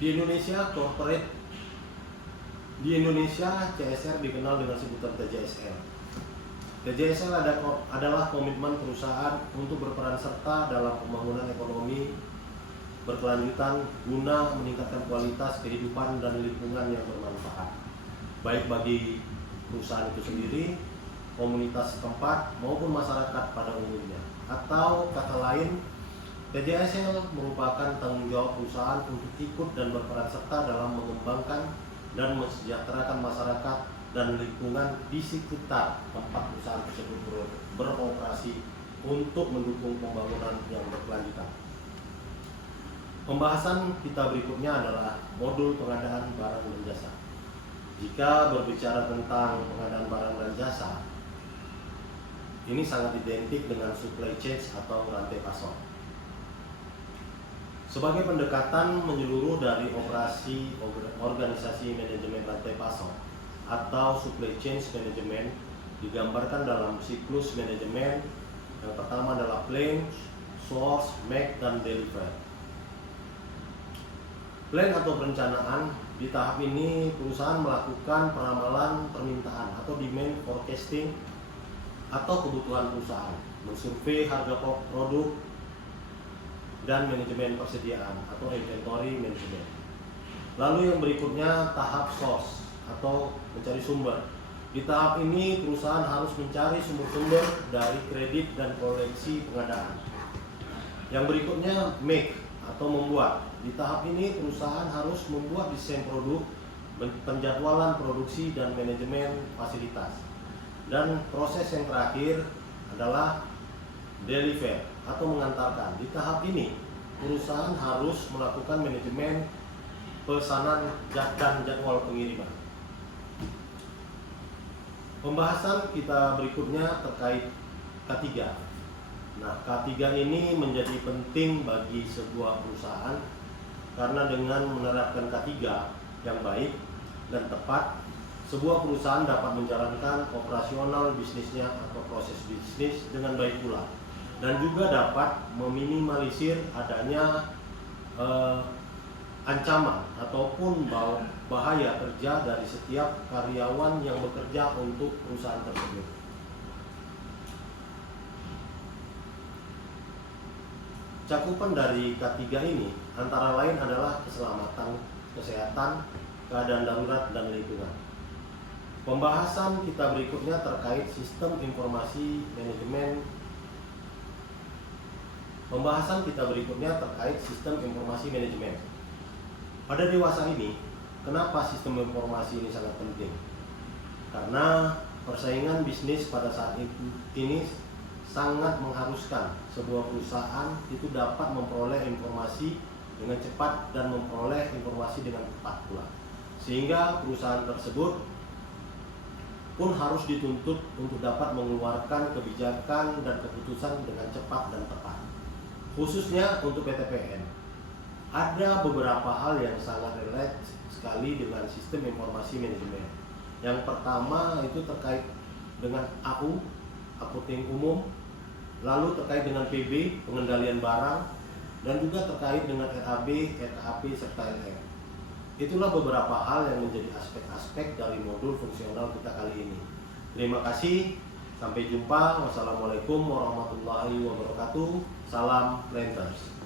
Di Indonesia, CSR dikenal dengan sebutan TJSR. TJSR adalah komitmen perusahaan untuk berperan serta dalam pembangunan ekonomi berkelanjutan guna meningkatkan kualitas kehidupan dan lingkungan yang bermanfaat, baik bagi perusahaan itu sendiri, komunitas setempat, maupun masyarakat pada umumnya. Atau kata lain, TJSR merupakan tanggung jawab perusahaan untuk ikut dan berperan serta dalam mengembangkan dan mensejahterakan masyarakat dan lingkungan di sekitar tempat perusahaan tersebut beroperasi untuk mendukung pembangunan yang berkelanjutan. Pembahasan kita berikutnya adalah modul pengadaan barang dan jasa. Jika berbicara tentang pengadaan barang dan jasa, ini sangat identik dengan supply chain atau rantai pasok. Sebagai pendekatan menyeluruh dari operasi organisasi manajemen rantai pasok atau supply chain management digambarkan dalam siklus manajemen. Yang pertama adalah plan, source, make, dan deliver. Plan atau perencanaan, di tahap ini perusahaan melakukan peramalan permintaan atau demand forecasting atau kebutuhan perusahaan, mensurvei harga produk, dan manajemen persediaan atau inventory management. Lalu yang berikutnya tahap source atau mencari sumber. Di tahap ini perusahaan harus mencari sumber-sumber dari kredit dan koleksi pengadaan. Yang berikutnya make atau membuat. Di tahap ini perusahaan harus membuat desain produk, penjadwalan produksi, dan manajemen fasilitas. Dan proses yang terakhir adalah deliver atau mengantarkan. Di tahap ini perusahaan harus melakukan manajemen pesanan dan jadwal pengiriman. Pembahasan kita berikutnya terkait K3. Nah, K3 ini menjadi penting bagi sebuah perusahaan karena dengan menerapkan K3 yang baik dan tepat, sebuah perusahaan dapat menjalankan operasional bisnisnya atau proses bisnis dengan baik pula, dan juga dapat meminimalisir adanya ancaman ataupun bahaya kerja dari setiap karyawan yang bekerja untuk perusahaan tersebut. Cakupan dari K3 ini antara lain adalah keselamatan, kesehatan, keadaan darurat, dan lingkungan. Pembahasan kita berikutnya terkait sistem informasi manajemen. Pada dewasa ini, kenapa sistem informasi ini sangat penting? Karena persaingan bisnis pada saat ini sangat mengharuskan sebuah perusahaan itu dapat memperoleh informasi dengan cepat dan memperoleh informasi dengan tepat pula. Sehingga perusahaan tersebut pun harus dituntut untuk dapat mengeluarkan kebijakan dan keputusan dengan cepat dan tepat. Khususnya untuk PTPN, ada beberapa hal yang sangat relate sekali dengan sistem informasi manajemen. Yang pertama itu terkait dengan AU, akunting umum, lalu terkait dengan PB, pengendalian barang, dan juga terkait dengan RAB, RKAP, serta LM. Itulah beberapa hal yang menjadi aspek-aspek dari modul fungsional kita kali ini. Terima kasih, sampai jumpa. Wassalamualaikum warahmatullahi wabarakatuh. Salam Planters.